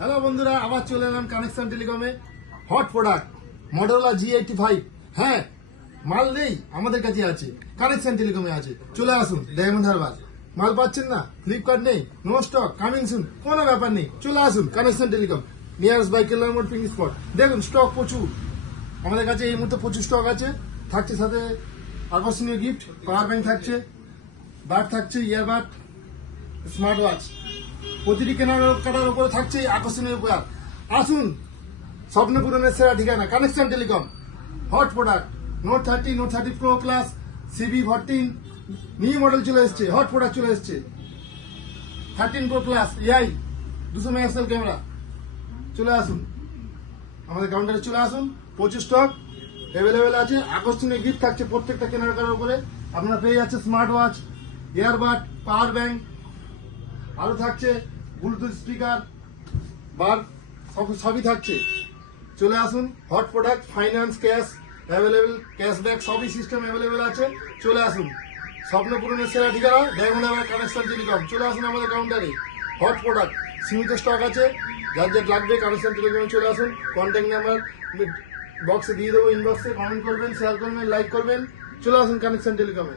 Hello বন্ধুরা, আবার চলে এলাম কানেকশন টেলিকমে হট প্রোডাক্ট মডেলা জি এইটি ফাইভ হ্যাঁ মাল নেই, আমাদের কাছে আছে। কানেকশন টেলিকমে আছে। চলে আসুন ডায়মন্ড হারবার মাল পাচ্ছেন না ফ্লিপকার্ট নেই নো স্টক কামিং সুন কোনো ব্যাপার নেই। চলে আসুন কানেকশন টেলিকম নিয়ারেস্ট বাই কেলার মোড পিকনিক স্পট দেখুন স্টক প্রচুর। আমাদের কাছে এই মুহূর্তে প্রচুর স্টক আছে। থাকছে সাথে আকর্ষণীয় গিফট পাওয়ার ব্যাংক থাকছে বাট থাকছে ইয়ারবাড স্মার্ট ওয়াচ প্রতিটি কেনাকাটার উপরে থাকছে আকর্ষণীয় উপহার। আসুন স্বপ্ন পূরণের সেরা ঠিকানা connection telecom hot product Note thirty Note thirty Pro Plus CB fourteen new model চলে এসছে হট প্রোডাক্ট চলে এসছে। থার্টিন প্রো প্লাস এআই দুশো মেগাপিক্সেল ক্যামেরা। চলে আসুন। আমাদের কাউন্টারে চলে আসুন। প্রচুর স্টক অ্যাভেলেবেল আছে। আকর্ষণীয় গিফট থাকছে প্রত্যেকটা কেনাকাটার উপরে। আপনারা পেয়ে যাচ্ছে smart watch earbud power bank আরও থাকছে ব্লুটুথ স্পিকার বার সব সবই থাকছে। চলে আসুন hot product finance cash available cashback সবই সিস্টেম অ্যাভেলেবেল আছে। চলে আসুন। স্বপ্ন পূরণের সেরা ঠিকানা হারবার কানেকশন টেলিকম চলে আসুন আমাদের কাউন্টারে হট প্রোডাক্ট সীমিত স্টক আছে। যার যার লাগবে কানেকশন টেলিকমে চলে আসুন। কন্ট্যাক্ট নাম্বার বক্সে দিয়ে দেবো ইনবক্সে কমেন্ট করবেন শেয়ার করবেন লাইক করবেন। চলে আসুন কানেকশন টেলিকমে